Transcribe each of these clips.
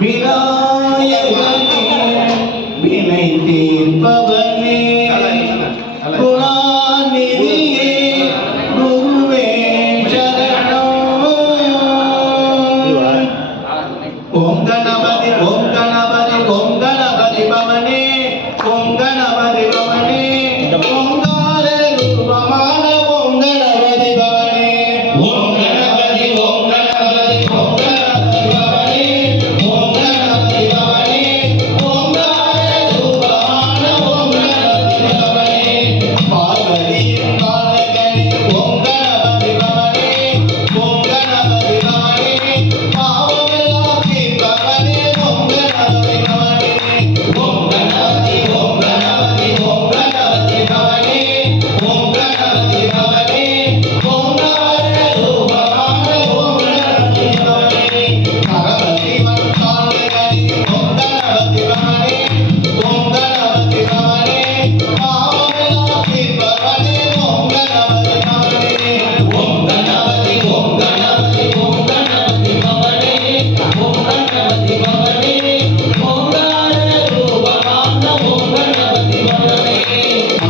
விநாயகனே வினை தீர்ப்பவனே குணாநிதியே குருவே சரணம். ஓம் கணபதி ஓம் கணபதி ஓம் கணபதி பவனே ஓம் கணபதி பவனே ஓங்கார ரூபமான ஓம் கணபதி பவனே ஓம் கணபதி ஓம் கணபதி ஓம் கணபதி பவனே ஓம் கணபதி பவனே ஓங்கார ரூபமான ஓம் கணபதி பவனே பார்வதியின் பாலகனே ஓம் கணபதி பவனே ஓம் கணபதி பவனே பாவமெல்லாம் தீர்ப்பவனே ஓம் கணபதி பவனே ஓம் கணபதி ஓம் கணபதி ஓம் கணபதி பவனே ஓம் கணபதி பவனே ஓங்கார ரூபமான ஓம் கணபதி பவனே பகவதி வந்தாளகனே ஓம் கணபதி பவனே ஓம் கணபதி பவனே பாவமெல்லாம் தீர்ப்பவனே ஓம் கணபதி பவனே ஓம் கணபதி ஓம் கணபதி ஓம் கணபதி பவனே ஓம் கணபதி பவனே ஓங்கார ரூபமான ஓம் கணபதி பவனே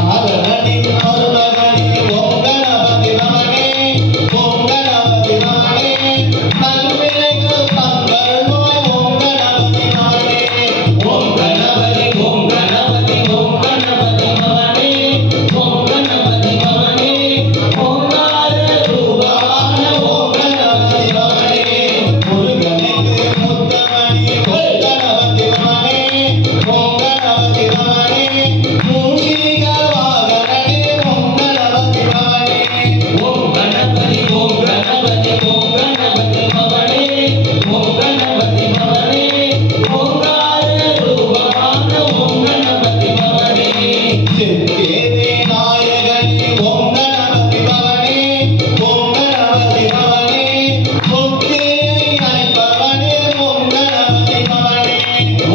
ஆரணனின் அருளகனே ஓம் கணபதி பவனே ஓம் கணபதி பவனே நல்வினைகள் தந்தருள்வாய் ஓம் கணபதி பவனே ஓம் கணபதி ஓம் கணபதி ஓம் கணபதி பவனே ஓம் கணபதி பவனே ஓங்கார ரூபமான ஓம் கணபதி பவனே முருகனுக்கு முத்தமணி ஓம் கணபதி பவனே ஓம் கணபதி பவனே மூஷிக வாகனனே ஓம் கணபதி பவனே ஓம் கணபதி ஓம் கணபதி ஓம் கணபதி பவனே ஓம் கணபதி பவனே ஓங்கார ரூபமான ஓம் கணபதி பவனே சித்தேவி நாயகனே ஓம் கணபதி பவனே ஓம் கணபதி பவனே முக்தியை அளிப்பவனே ஓம் கணபதி பவனே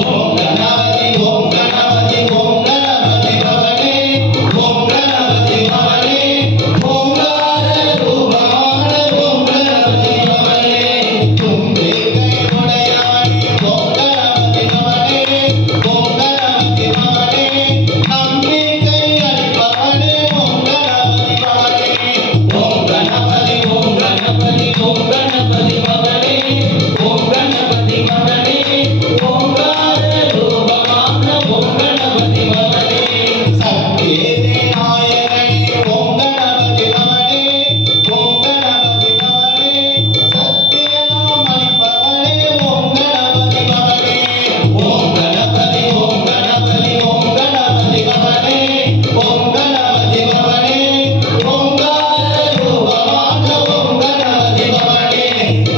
ஓம் கணபதி ஓம் கணபதி ஓம் கணபதி பவனே ஓம் கணபதி பவனே ஓங்கார ரூபமான ஓம் கணபதி பவனே தும்பிக்கை உடையானே ஓம் கணபதி பவனே ஓம் கணபதி பவனே நம்பிக்கை அளிப்பவனே ஓம் கணபதி பவனே ஓம் கணபதி ஓம் கணபதி ஓம் கணபதி பவனே ஓம் கணபதி பவனே ஓங்கார ரூபமான ஓம் கணபதி பவனே சத்யேவி நாயகனே ஓம் கணபதி பவனே ஓம் கணபதி பவனே சத்தியநாம அளிப்பவனே ஓம் கணபதி பவனே ஓம் கணபதி ஓம் கணபதி ஓம் கணபதி பவனே ஓம் கணபதி பவனே ஓங்கார ரூபமான ஓம் கணபதி பவனே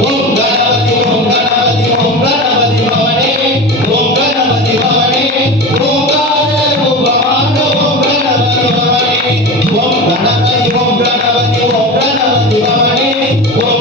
ஓம் கணபதி ஓம் கணபதி ஓம் கணபதி பவனே ஓம் கணபதி பவனே ஓங்கார ரூபமான ஓம் கணபதி பவனே ஓம் கணபதி ஓம் கணபதி ஓம் கணபதி பவனே ஓம்